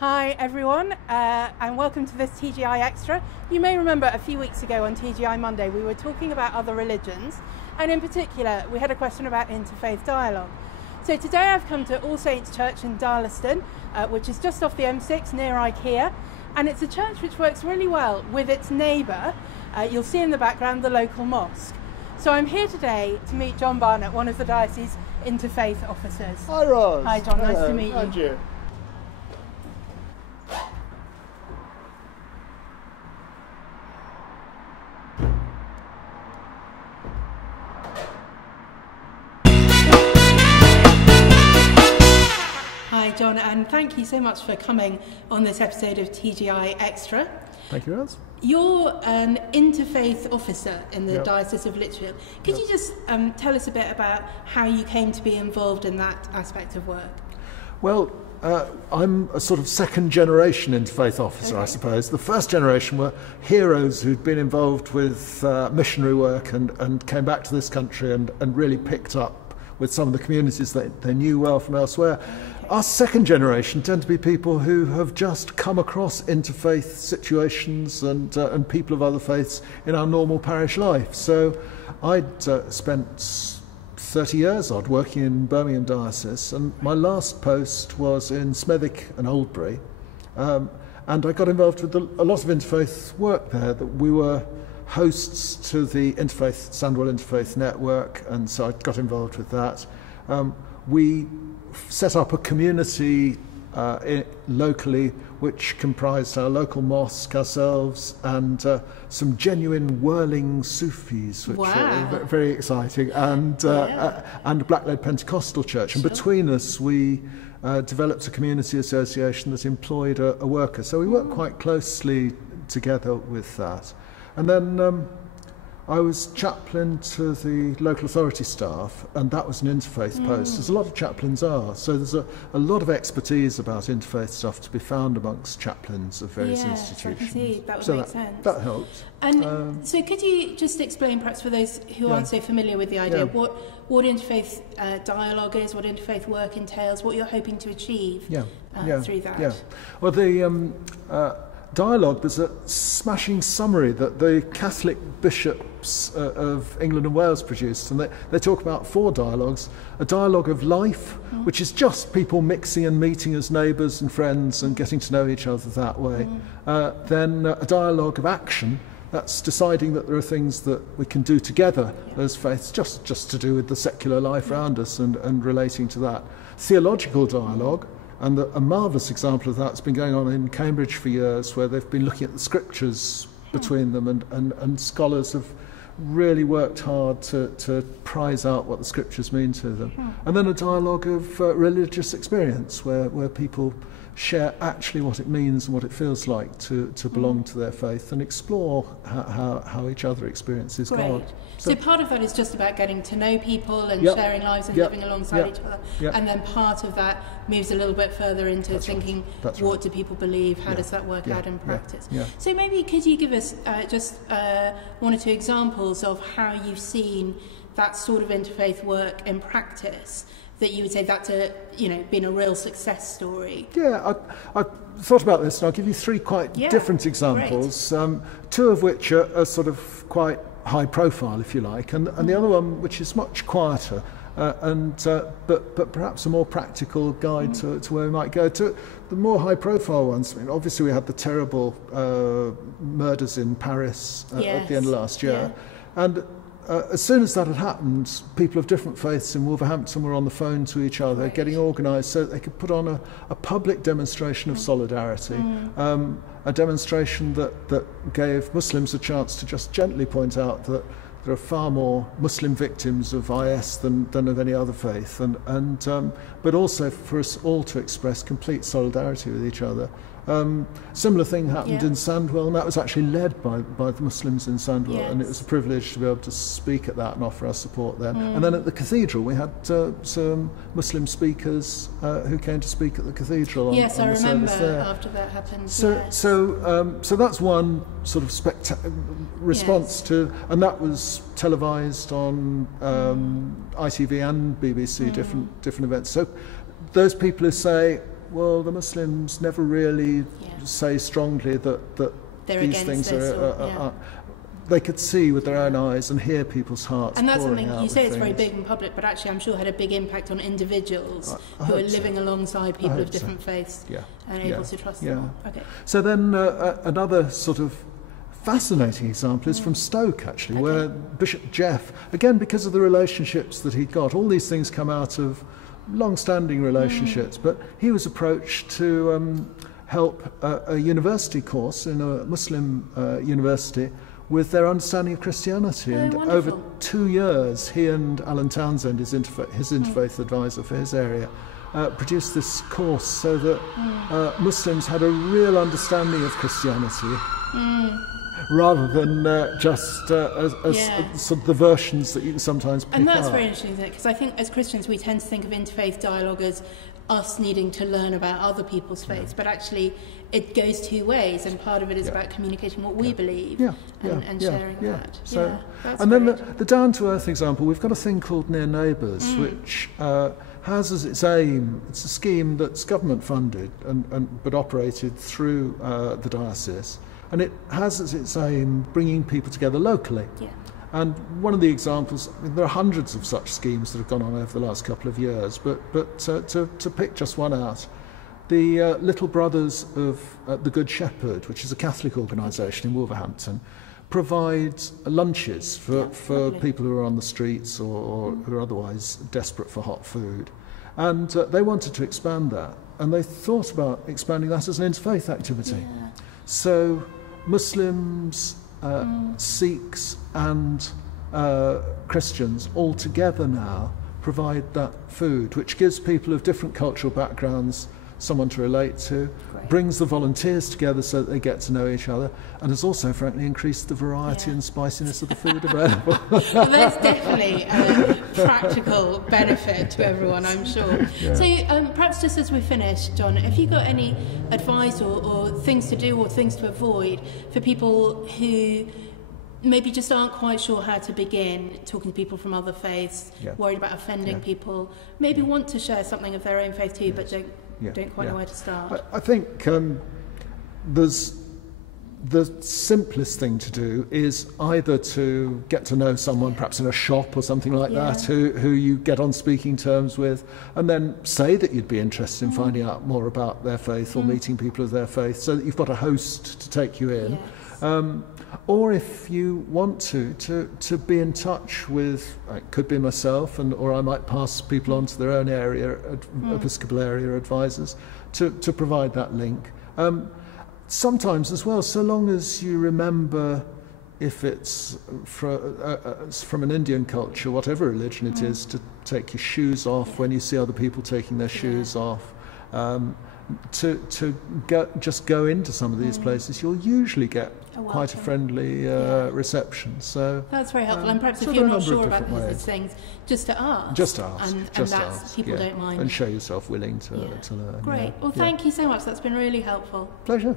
Hi everyone, and welcome to this TGI eXtra. You may remember a few weeks ago on TGI Monday we were talking about other religions, and in particular we had a question about interfaith dialogue. So today I've come to All Saints Church in Darlaston, which is just off the M6 near IKEA, and it's a church which works really well with its neighbour. You'll see in the background the local mosque. So I'm here today to meet John Barnett, one of the Diocese Interfaith officers. Hi Roz. Hi John, nice to meet you. How'd you? Hi John, and thank you so much for coming on this episode of TGI eXtra. Thank you, Roz. You're an interfaith officer in the Yep. Diocese of Lichfield. Could Yep. you just tell us a bit about how you came to be involved in that aspect of work? Well, I'm a sort of second generation interfaith officer, I suppose. The first generation were heroes who'd been involved with missionary work and came back to this country and really picked up with some of the communities that they knew well from elsewhere. Our second generation tend to be people who have just come across interfaith situations and people of other faiths in our normal parish life. So I'd spent 30 years odd working in Birmingham Diocese, and my last post was in Smethwick and Oldbury, and I got involved with a lot of interfaith work there. That we were hosts to the Interfaith, Sandwell Interfaith Network, and so I got involved with that. We set up a community locally which comprised our local mosque, ourselves, and some genuine whirling Sufis, which were very exciting, and a Black-led Pentecostal church. And between us, we developed a community association that employed a worker. So we worked quite closely together with that. And then I was chaplain to the local authority staff, and that was an interfaith post, as a lot of chaplains are. So there's a lot of expertise about interfaith stuff to be found amongst chaplains of various institutions. I can see. That would so make sense. That helps. And so could you just explain, perhaps for those who aren't so familiar with the idea, what interfaith dialogue is, what interfaith work entails, what you're hoping to achieve through that? Yeah. Well, the dialogue was a smashing summary that the Catholic bishops of England and Wales produced, and they talk about 4 dialogues: a dialogue of life, which is just people mixing and meeting as neighbours and friends and getting to know each other that way. Then a dialogue of action, that's deciding that there are things that we can do together as faiths, just to do with the secular life around us and relating to that. Theological dialogue. And a marvellous example of that's been going on in Cambridge for years, where they've been looking at the scriptures between them, and scholars have really worked hard to prize out what the scriptures mean to them. And then a dialogue of religious experience, where people share actually what it means and what it feels like to belong to their faith, and explore how each other experiences God. So part of that is just about getting to know people and sharing lives and living alongside each other. And then part of that moves a little bit further into thinking, what do people believe? How does that work out in practice? So maybe could you give us just 1 or 2 examples of how you've seen that sort of interfaith work in practice, that you would say that's been a real success story? Yeah, I thought about this, and I'll give you 3 quite different examples. 2 of which are sort of quite high profile, if you like, and the other one which is much quieter, but perhaps a more practical guide to where we might go. To the more high profile ones, I mean, obviously we had the terrible murders in Paris at the end of last year, and as soon as that had happened, people of different faiths in Wolverhampton were on the phone to each other, getting organised so that they could put on a public demonstration of solidarity, a demonstration that gave Muslims a chance to just gently point out that there are far more Muslim victims of IS than of any other faith, but also for us all to express complete solidarity with each other. Similar thing happened in Sandwell, and that was actually led by the Muslims in Sandwell, and it was a privilege to be able to speak at that and offer our support there. And then at the cathedral we had some Muslim speakers who came to speak at the cathedral on the service there. Yes, I remember after that happened. So that's one sort of response to, and that was televised on ITV and BBC, different events. So those people who say, well, the Muslims never really say strongly that they're these things are they could see with their own eyes and hear people's hearts. And that's something you say it's very big and public, but actually I'm sure had a big impact on individuals who are living alongside people of different faiths and able to trust them. Okay. So then another sort of fascinating example is from Stoke, actually, where Bishop Jeff, again because of the relationships that he'd got, all these things come out of long-standing relationships, but he was approached to help a university course in a Muslim university with their understanding of Christianity. And over 2 years, he and Alan Townsend, his interfaith advisor for his area, produced this course so that Muslims had a real understanding of Christianity, rather than just sort of the versions that you can sometimes pick up. And that's very interesting, isn't it? Because I think as Christians we tend to think of interfaith dialogue as us needing to learn about other people's faiths, but actually it goes two ways, and part of it is about communicating what we believe and sharing that. So, and then the down-to-earth example, we've got a thing called Near Neighbours, which has as its aim, it's a scheme that's government funded but operated through the Diocese, and it has as its aim bringing people together locally. And one of the examples, there are hundreds of such schemes that have gone on over the last couple of years, but to pick just one out, the Little Brothers of the Good Shepherd, which is a Catholic organisation in Wolverhampton, provides lunches for people who are on the streets or who are otherwise desperate for hot food. And they wanted to expand that, and they thought about expanding that as an interfaith activity. So Muslims, Sikhs and Christians all together now provide that food, which gives people of different cultural backgrounds someone to relate to, brings the volunteers together so that they get to know each other, and has also frankly increased the variety and spiciness of the food available. Well, there's definitely a practical benefit to everyone, I'm sure. So perhaps just as we finish, John, have you got any advice or things to do or things to avoid for people who maybe just aren't quite sure how to begin talking to people from other faiths, worried about offending people, maybe want to share something of their own faith too, but don't quite know where to start? I think there's the simplest thing to do is either to get to know someone, perhaps in a shop or something like that, who you get on speaking terms with, and then say that you'd be interested in finding out more about their faith or meeting people of their faith, so that you've got a host to take you in. Or if you want to be in touch with, it could be myself, or I might pass people on to their own area, episcopal area advisors, to provide that link. Sometimes as well, so long as you remember, if it's from an Indian culture, whatever religion it is, to take your shoes off when you see other people taking their shoes off. To just go into some of these places, you'll usually get quite a friendly reception. So that's very helpful. And perhaps if you're not sure about these things, just to ask. Just ask. And just that's, ask. People don't mind. And show yourself willing to learn. Great. Well, thank you so much. That's been really helpful. Pleasure.